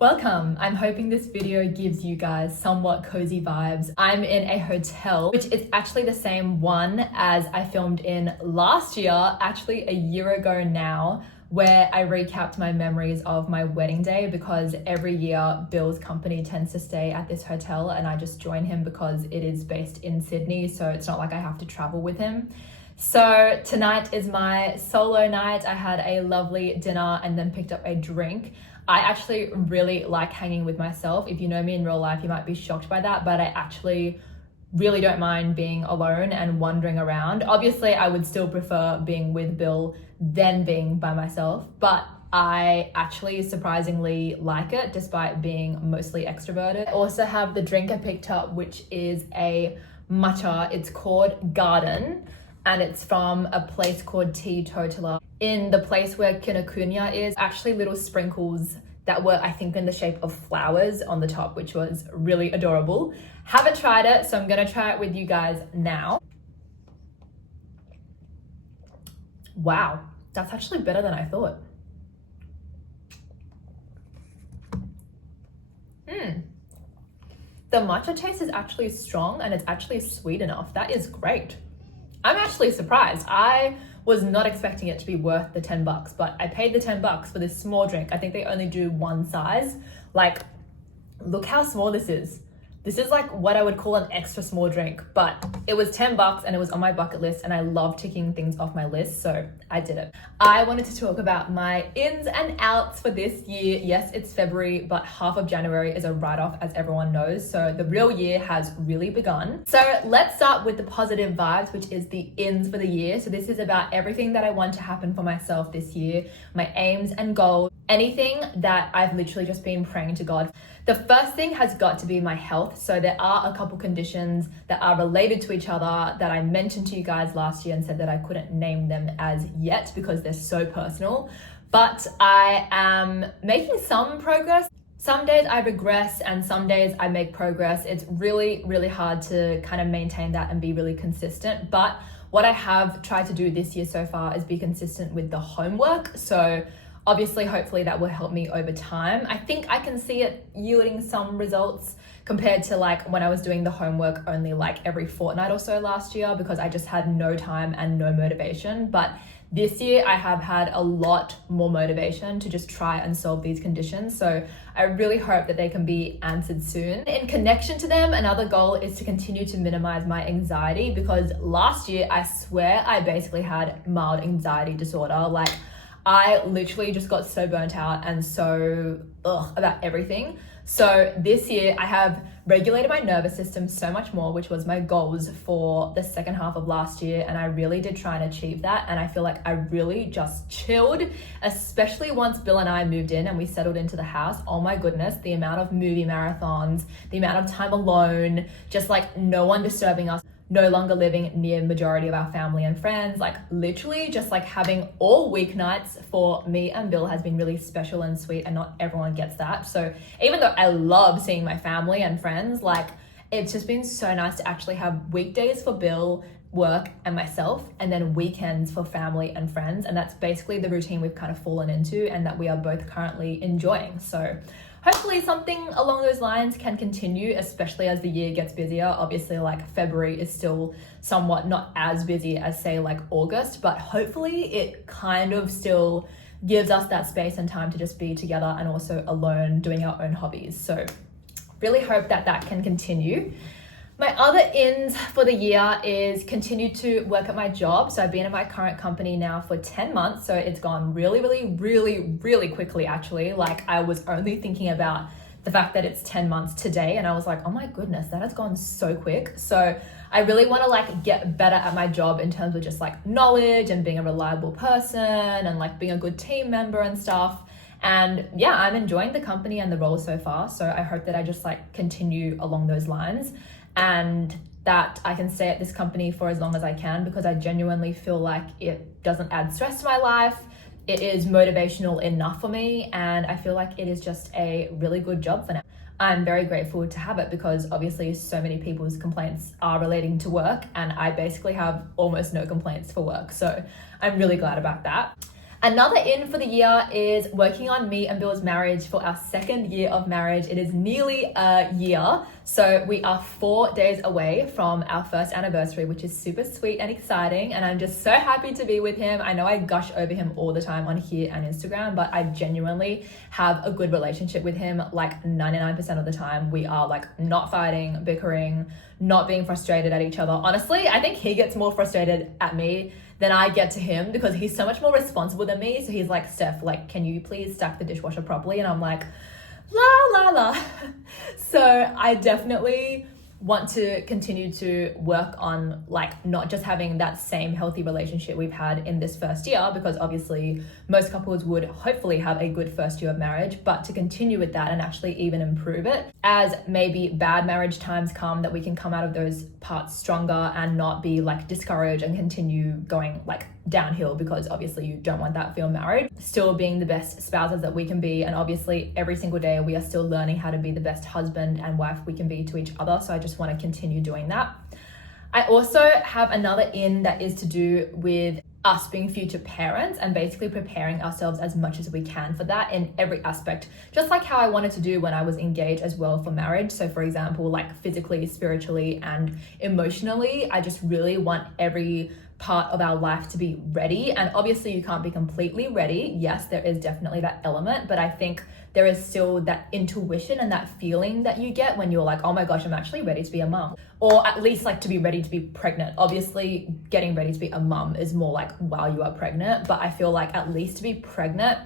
Welcome! I'm hoping this video gives you guys somewhat cozy vibes. I'm in a hotel, which is actually the same one as I filmed in last year, actually a year ago now, where I recapped my memories of my wedding day because every year Bill's company tends to stay at this hotel and I just join him because it is based in Sydney, so it's not like I have to travel with him. So tonight is my solo night. I had a lovely dinner and then picked up a drink. I actually really like hanging with myself. If you know me in real life, you might be shocked by that, but I actually really don't mind being alone and wandering around. Obviously, I would still prefer being with Bill than being by myself, but I actually surprisingly like it despite being mostly extroverted. I also have the drink I picked up, which is a matcha. It's called Garden and it's from a place called Teetotaler. In the place where Kinokuniya is, actually little sprinkles that were, I think, in the shape of flowers on the top, which was really adorable. Haven't tried it, so I'm gonna try it with you guys now. Wow, that's actually better than I thought. The matcha taste is actually strong and it's actually sweet enough. That is great. I'm actually surprised. I was not expecting it to be worth the 10 bucks, but I paid the 10 bucks for this small drink. I think they only do one size. Like, look how small this is. This is like what I would call an extra small drink, but it was 10 bucks and it was on my bucket list and I love ticking things off my list, so I did it. I wanted to talk about my ins and outs for this year. Yes, it's February, but half of January is a write-off, as everyone knows, so the real year has really begun. So let's start with the positive vibes, which is the ins for the year. So this is about everything that I want to happen for myself this year, my aims and goals, anything that I've literally just been praying to God. The first thing has got to be my health. So there are a couple conditions that are related to each other that I mentioned to you guys last year and said that I couldn't name them as yet because they're so personal, but I am making some progress. Some days I regress and some days I make progress. It's really, really hard to kind of maintain that and be really consistent. But what I have tried to do this year so far is be consistent with the homework. So obviously, hopefully that will help me over time. I think I can see it yielding some results compared to like when I was doing the homework only like every fortnight or so last year because I just had no time and no motivation. But this year I have had a lot more motivation to just try and solve these conditions. So I really hope that they can be answered soon. In connection to them, another goal is to continue to minimize my anxiety because last year I swear I basically had mild anxiety disorder. Like, I literally just got so burnt out and so about everything. So this year I have regulated my nervous system so much more, which was my goals for the second half of last year. And I really did try and achieve that. And I feel like I really just chilled, especially once Bill and I moved in and we settled into the house. Oh my goodness, the amount of movie marathons, the amount of time alone, just like no one disturbing us. No longer living near majority of our family and friends, like literally just like having all weeknights for me and Bill has been really special and sweet, and not everyone gets that. So even though I love seeing my family and friends, like it's just been so nice to actually have weekdays for Bill, work and myself, and then weekends for family and friends. And that's basically the routine we've kind of fallen into and that we are both currently enjoying. So hopefully something along those lines can continue, especially as the year gets busier. Obviously, like February is still somewhat not as busy as say like August, but hopefully it kind of still gives us that space and time to just be together and also alone doing our own hobbies. So really hope that that can continue. My other ins for the year is continue to work at my job. So I've been at my current company now for 10 months. So it's gone really, really, really, really quickly actually. Like I was only thinking about the fact that it's 10 months today and I was like, oh my goodness, that has gone so quick. So I really want to like get better at my job in terms of just like knowledge and being a reliable person and like being a good team member and stuff. And yeah, I'm enjoying the company and the role so far. So I hope that I just like continue along those lines, and that I can stay at this company for as long as I can because I genuinely feel like it doesn't add stress to my life. It is motivational enough for me and I feel like it is just a really good job for now. I'm very grateful to have it because obviously so many people's complaints are relating to work and I basically have almost no complaints for work. So I'm really glad about that. Another in for the year is working on me and Bill's marriage for our second year of marriage. It is nearly a year. So we are 4 days away from our first anniversary, which is super sweet and exciting. And I'm just so happy to be with him. I know I gush over him all the time on here and Instagram, but I genuinely have a good relationship with him. Like 99% of the time, we are like not fighting, bickering, not being frustrated at each other. Honestly, I think he gets more frustrated at me than I get to him because he's so much more responsible than me. So he's like, Steph, like, can you please stack the dishwasher properly? And I'm like, la, la, la. So I definitely want to continue to work on like not just having that same healthy relationship we've had in this first year, because obviously most couples would hopefully have a good first year of marriage, but to continue with that and actually even improve it as maybe bad marriage times come, that we can come out of those parts stronger and not be like discouraged and continue going like downhill, because obviously you don't want that for your marriage. Still being the best spouses that we can be, and obviously every single day we are still learning how to be the best husband and wife we can be to each other. So I just want to continue doing that. I also have another in that is to do with us being future parents and basically preparing ourselves as much as we can for that in every aspect, just like how I wanted to do when I was engaged as well for marriage. So for example, like physically, spiritually, and emotionally, I just really want every part of our life to be ready. And obviously you can't be completely ready. Yes, there is definitely that element, but I think there is still that intuition and that feeling that you get when you're like, oh my gosh, I'm actually ready to be a mom, or at least like to be ready to be pregnant. Obviously getting ready to be a mom is more like while you are pregnant, but I feel like at least to be pregnant,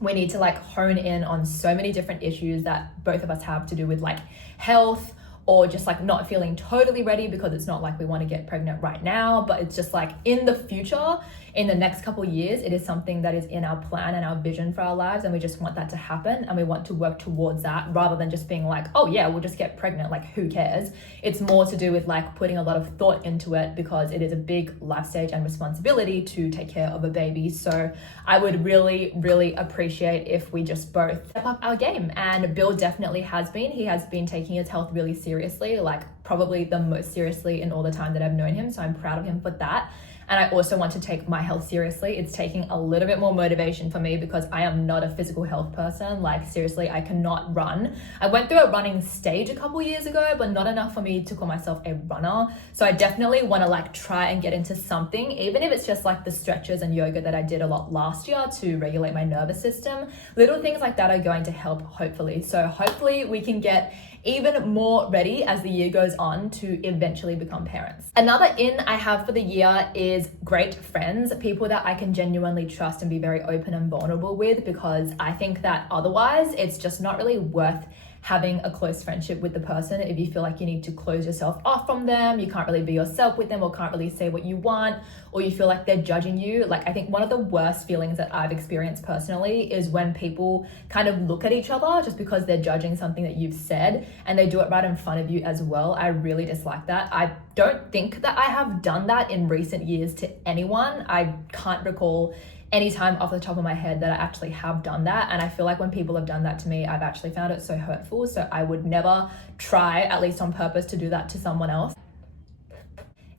we need to like hone in on so many different issues that both of us have to do with like health, or just like not feeling totally ready, because it's not like we want to get pregnant right now, but it's just like in the future, in the next couple of years, it is something that is in our plan and our vision for our lives, and we just want that to happen, and we want to work towards that rather than just being like, oh yeah, we'll just get pregnant, like who cares. It's more to do with like putting a lot of thought into it, because it is a big life stage and responsibility to take care of a baby. So I would really, really appreciate if we just both step up our game. And Bill definitely has been. He has been taking his health really seriously, like probably the most seriously in all the time that I've known him. So I'm proud of him for that. And I also want to take my health seriously. It's taking a little bit more motivation for me because I am not a physical health person. Like seriously, I cannot run. I went through a running stage a couple years ago, but not enough for me to call myself a runner. So I definitely want to like try and get into something, even if it's just like the stretches and yoga that I did a lot last year to regulate my nervous system. Little things like that are going to help, hopefully. So hopefully we can get even more ready as the year goes on to eventually become parents. Another in I have for the year is great friends, people that I can genuinely trust and be very open and vulnerable with, because I think that otherwise it's just not really worth having a close friendship with the person if you feel like you need to close yourself off from them, you can't really be yourself with them, or can't really say what you want, or you feel like they're judging you. Like I think one of the worst feelings that I've experienced personally is when people kind of look at each other just because they're judging something that you've said, and they do it right in front of you as well. I really dislike that. I don't think that I have done that in recent years to anyone. I can't recall any time off the top of my head that I actually have done that. And I feel like when people have done that to me, I've actually found it so hurtful. So I would never try, at least on purpose, to do that to someone else,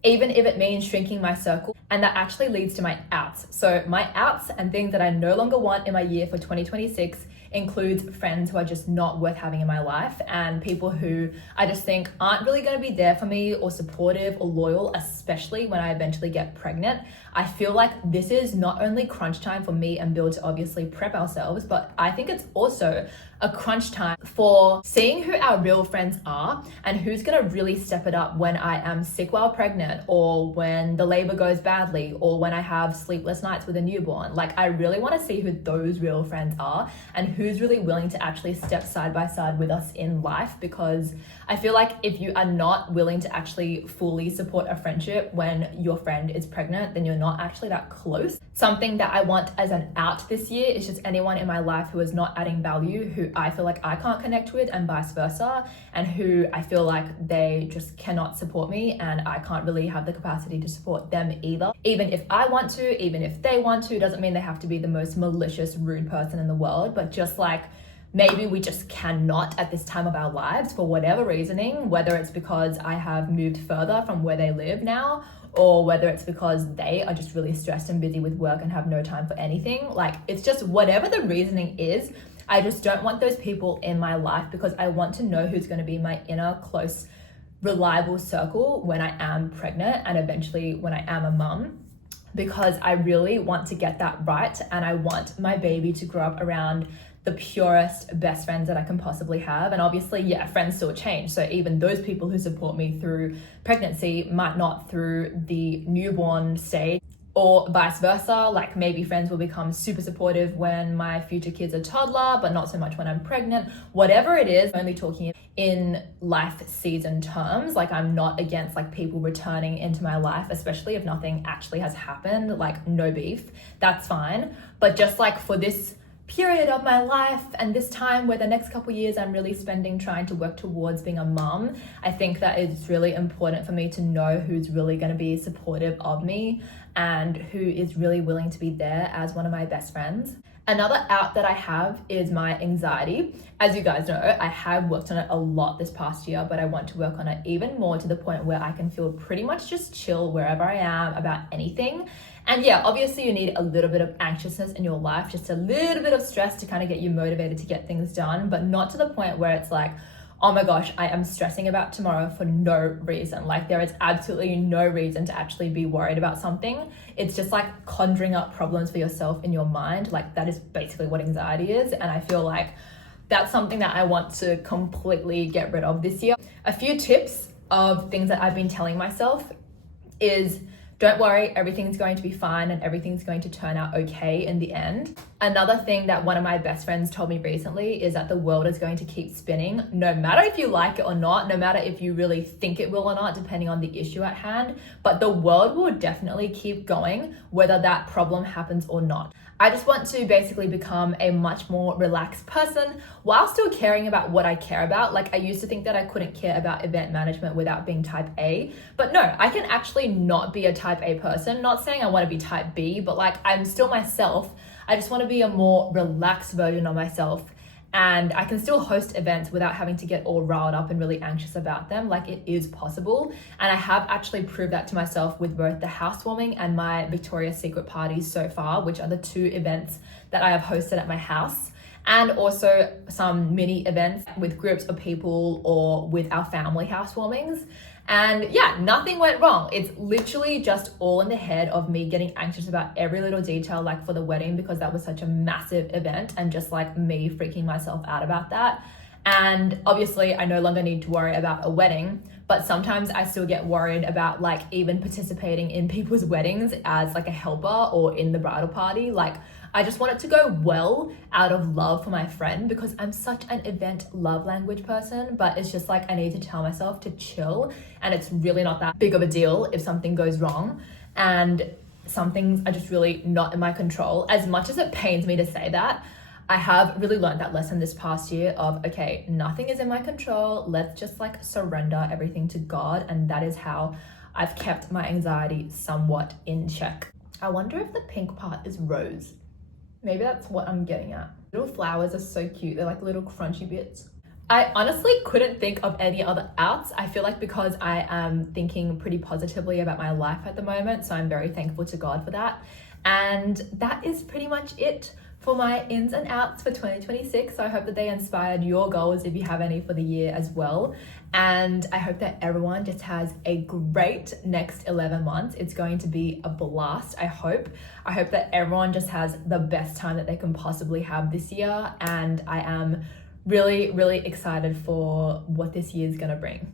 even if it means shrinking my circle. And that actually leads to my outs. So my outs and things that I no longer want in my year for 2026 includes friends who are just not worth having in my life, and people who I just think aren't really going to be there for me or supportive or loyal, especially when I eventually get pregnant. I feel like this is not only crunch time for me and Bill to obviously prep ourselves, but I think it's also a crunch time for seeing who our real friends are and who's going to really step it up when I am sick while pregnant, or when the labor goes badly, or when I have sleepless nights with a newborn. Like I really want to see who those real friends are and who's really willing to actually step side by side with us in life, because I feel like if you are not willing to actually fully support a friendship when your friend is pregnant, then you're not actually that close. Something that I want as an out this year is just anyone in my life who is not adding value, who I feel like I can't connect with, and vice versa, and who I feel like they just cannot support me and I can't really have the capacity to support them either. Even if I want to, even if they want to, doesn't mean they have to be the most malicious, rude person in the world, but just like maybe we just cannot at this time of our lives for whatever reasoning, whether it's because I have moved further from where they live now, or whether it's because they are just really stressed and busy with work and have no time for anything. Like, it's just whatever the reasoning is, I just don't want those people in my life, because I want to know who's going to be my inner, close, reliable circle when I am pregnant and eventually when I am a mum, because I really want to get that right, and I want my baby to grow up around the purest, best friends that I can possibly have. And obviously, yeah, friends still change. So even those people who support me through pregnancy might not through the newborn stage, or vice versa. Like, maybe friends will become super supportive when my future kid's a toddler, but not so much when I'm pregnant. Whatever it is, I'm only talking in life season terms. Like, I'm not against like people returning into my life, especially if nothing actually has happened, like no beef, that's fine. But just like for this period of my life and this time where the next couple years I'm really spending trying to work towards being a mum, I think that it's really important for me to know who's really going to be supportive of me and who is really willing to be there as one of my best friends. Another out that I have is my anxiety. As you guys know, I have worked on it a lot this past year, but I want to work on it even more, to the point where I can feel pretty much just chill wherever I am about anything. And yeah, obviously you need a little bit of anxiousness in your life, just a little bit of stress to kind of get you motivated to get things done, but not to the point where it's like, oh my gosh, I am stressing about tomorrow for no reason. Like, there is absolutely no reason to actually be worried about something. It's just like conjuring up problems for yourself in your mind. Like, that is basically what anxiety is. And I feel like that's something that I want to completely get rid of this year. A few tips of things that I've been telling myself is, don't worry, everything's going to be fine and everything's going to turn out okay in the end. Another thing that one of my best friends told me recently is that the world is going to keep spinning, no matter if you like it or not, no matter if you really think it will or not, depending on the issue at hand, but the world will definitely keep going, whether that problem happens or not. I just want to basically become a much more relaxed person while still caring about what I care about. Like, I used to think that I couldn't care about event management without being type A, but no, I can actually not be a type A person. Not saying I want to be type B, but like, I'm still myself. I just want to be a more relaxed version of myself, and I can still host events without having to get all riled up and really anxious about them. Like, it is possible. And I have actually proved that to myself with both the housewarming and my Victoria's Secret parties so far, which are the two events that I have hosted at my house, and also some mini events with groups of people or with our family housewarmings. And yeah, nothing went wrong. It's literally just all in the head of me getting anxious about every little detail, like for the wedding, because that was such a massive event, and just like me freaking myself out about that. And obviously I no longer need to worry about a wedding, but sometimes I still get worried about like even participating in people's weddings as like a helper or in the bridal party. Like, I just want it to go well out of love for my friend, because I'm such an event love language person, but it's just like I need to tell myself to chill, and it's really not that big of a deal if something goes wrong, and some things are just really not in my control. As much as it pains me to say that, I have really learned that lesson this past year of, okay, nothing is in my control. Let's just like surrender everything to God. And that is how I've kept my anxiety somewhat in check. I wonder if the pink part is rose. Maybe that's what I'm getting at. Little flowers are so cute. They're like little crunchy bits. I honestly couldn't think of any other outs. I feel like because I am thinking pretty positively about my life at the moment, so I'm very thankful to God for that. And that is pretty much it for my ins and outs for 2026. So I hope that they inspired your goals, if you have any, for the year as well. And I hope that everyone just has a great next 11 months. It's going to be a blast, I hope. I hope that everyone just has the best time that they can possibly have this year. And I am really, really excited for what this year is going to bring.